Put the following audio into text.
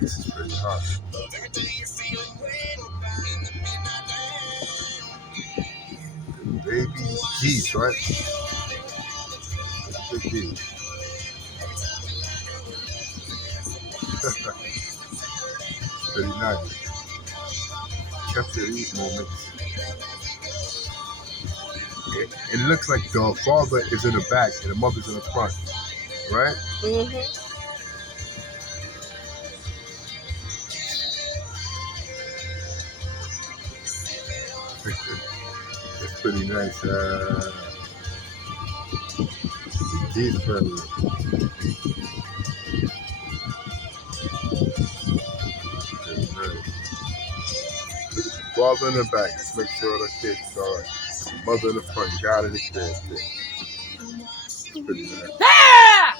This is pretty hot. Baby geese, right? Big geese. Pretty nice. Capture these moments. It looks like the father is in the back and the mother's in the front, right? Mm-hmm. It's pretty nice. Geese friendly. Pretty nice. Look at the father in the back. Just make sure the kid's all right. Mother in the front. God in the crib. It's pretty nice. Ah!